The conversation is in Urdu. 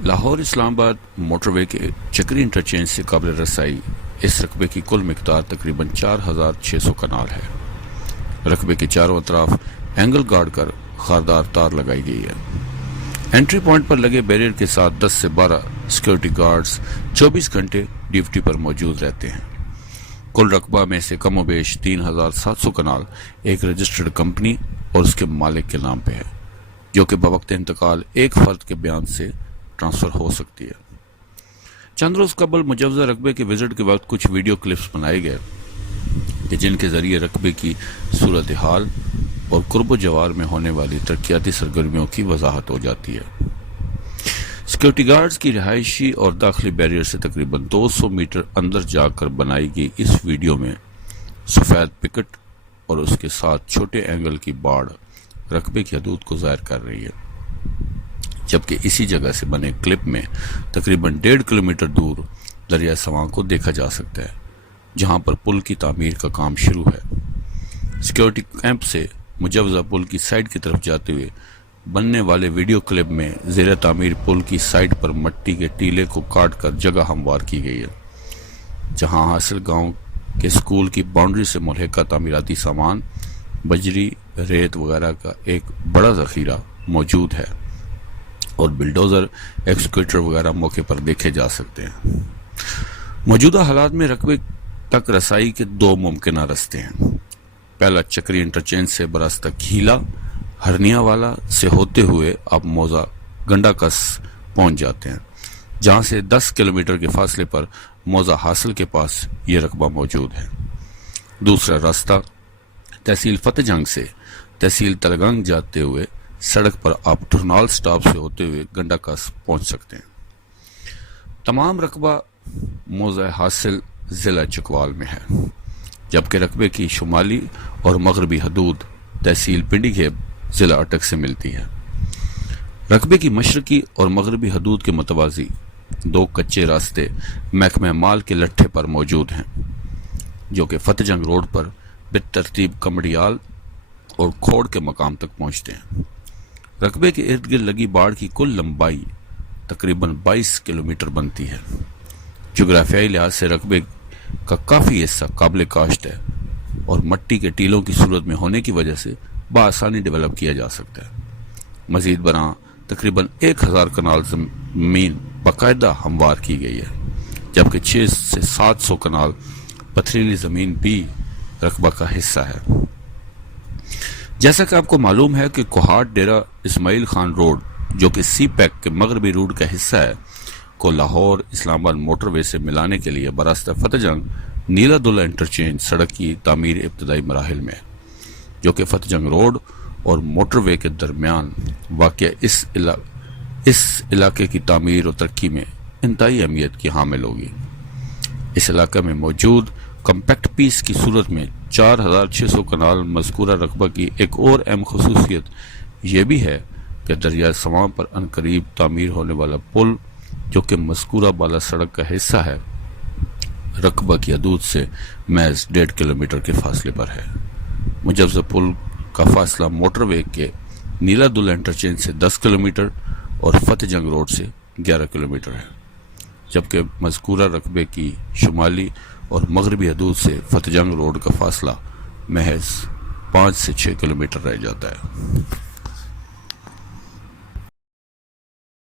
لاہور اسلام آباد موٹر وے کے چکری انٹرچینج سے قابل رسائی اس رقبے کی کل مقدار تقریباً 4600 کنال ہے۔ رقبے کے چاروں اطراف اینگل گارڈ کر خاردار تار لگائی گئی ہے۔ انٹری پوائنٹ پر لگے بیریئر کے ساتھ 10 سے 12 سیکیورٹی گارڈز 24 گھنٹے ڈیوٹی پر موجود رہتے ہیں۔ کل رقبہ میں سے کم و بیش 3700 کنال ایک رجسٹرڈ کمپنی اور اس کے مالک کے نام پہ ہے، جو کہ بوقت انتقال ایک فرد کے بیان سے ٹرانسفر ہو سکتی ہے۔ چند روز قبل مجوزہ رقبے کے وزٹ کے وقت کچھ ویڈیو کلپس بنائے گئے کہ جن کے ذریعے رقبے کی صورتحال اور قرب و جوار میں ہونے والی ترقیاتی سرگرمیوں کی وضاحت ہو جاتی ہے۔ سیکیورٹی گارڈز کی رہائشی اور داخلی بیریئر سے تقریباً 200 میٹر اندر جا کر بنائی گئی اس ویڈیو میں سفید پکٹ اور اس کے ساتھ چھوٹے اینگل کی باڑ رقبے کی حدود کو ظاہر کر رہی ہے، جبکہ اسی جگہ سے بنے کلپ میں تقریباً 1.5 کلومیٹر دور دریائے سواں کو دیکھا جا سکتا ہے، جہاں پر پل کی تعمیر کا کام شروع ہے۔ سیکیورٹی کیمپ سے مجوزہ پل کی سائڈ کی طرف جاتے ہوئے بننے والے ویڈیو کلپ میں زیر تعمیر پل کی سائڈ پر مٹی کے ٹیلے کو کاٹ کر جگہ ہموار کی گئی ہے، جہاں حاصل گاؤں کے سکول کی باؤنڈری سے ملحقہ تعمیراتی سامان، بجری، ریت وغیرہ کا ایک بڑا ذخیرہ موجود ہے اور بلڈوزر، ایکسکیویٹر وغیرہ موقع پر دیکھے جا سکتے ہیں۔ موجودہ حالات میں رقبے تک رسائی کے 2 ممکنہ رستے ہیں۔ پہلا چکری انٹرچینج سے براستہ کھیلا ہرنیا والا سے ہوتے ہوئے آپ موزہ گنڈا کس پہنچ جاتے ہیں، جہاں سے 10 کلومیٹر کے فاصلے پر موزہ حاصل کے پاس یہ رقبہ موجود ہے۔ دوسرا راستہ تحصیل فتح جنگ سے تحصیل تلگنگ جاتے ہوئے سڑک پر آپ ٹرنال سٹاپ سے ہوتے ہوئے گنڈا کس پہنچ سکتے ہیں۔ تمام رقبہ موزہ حاصل ضلع چکوال میں ہے، جبکہ رقبے کی شمالی اور مغربی حدود تحصیل پنڈی گھیب ضلع اٹک سے ملتی ہے۔ رقبے کی مشرقی اور مغربی حدود کے متوازی 2 کچے راستے محکمہ مال کے لٹھے پر موجود ہیں، جو کہ فتح جنگ روڈ پر بالترتیب کمڑیال اور کھوڑ کے مقام تک پہنچتے ہیں۔ رقبے کے ارد گرد لگی باڑ کی کل لمبائی تقریباً 22 کلومیٹر بنتی ہے۔ جغرافیائی لحاظ سے رقبے کا کافی حصہ قابل کاشت ہے اور مٹی کے ٹیلوں کی صورت میں ہونے کی وجہ سے بآسانی ڈیولپ کیا جا سکتا ہے۔ مزید برآں تقریباً 1000 کنال زمین باقاعدہ ہموار کی گئی ہے، جبکہ 600 سے 700 کنال پتھریلی زمین بھی رقبہ کا حصہ ہے۔ جیسا کہ آپ کو معلوم ہے کہ کوہاٹ ڈیرہ اسماعیل خان روڈ، جو کہ سی پیک کے مغربی روٹ کا حصہ ہے، کو لاہور اسلام آباد موٹر وے سے ملانے کے لیے براستہ فتح جنگ نیلا دلہ انٹرچینج سڑک کی تعمیر ابتدائی مراحل میں ہے، جو کہ فتح جنگ روڈ اور موٹر وے کے درمیان واقع اس علاقے کی تعمیر و ترقی میں انتہائی اہمیت کی حامل ہوگی۔ اس علاقے میں موجود کمپیکٹ پیس کی صورت میں 4600 کنال مذکورہ رقبہ کی ایک اور اہم خصوصیت یہ بھی ہے کہ دریائے سواں پر عنقریب تعمیر ہونے والا پل، جو کہ مذکورہ بالا سڑک کا حصہ ہے، رقبہ کی حدود سے محض 1.5 کلومیٹر کے فاصلے پر ہے۔ مجوزہ پل کا فاصلہ موٹر وے کے نیلا دلہ انٹرچینج سے 10 کلومیٹر اور فتح جنگ روڈ سے 11 کلومیٹر ہے، جبکہ مذکورہ رقبے کی شمالی اور مغربی حدود سے فتح جنگ روڈ کا فاصلہ محض 5 سے 6 کلومیٹر رہ جاتا ہے۔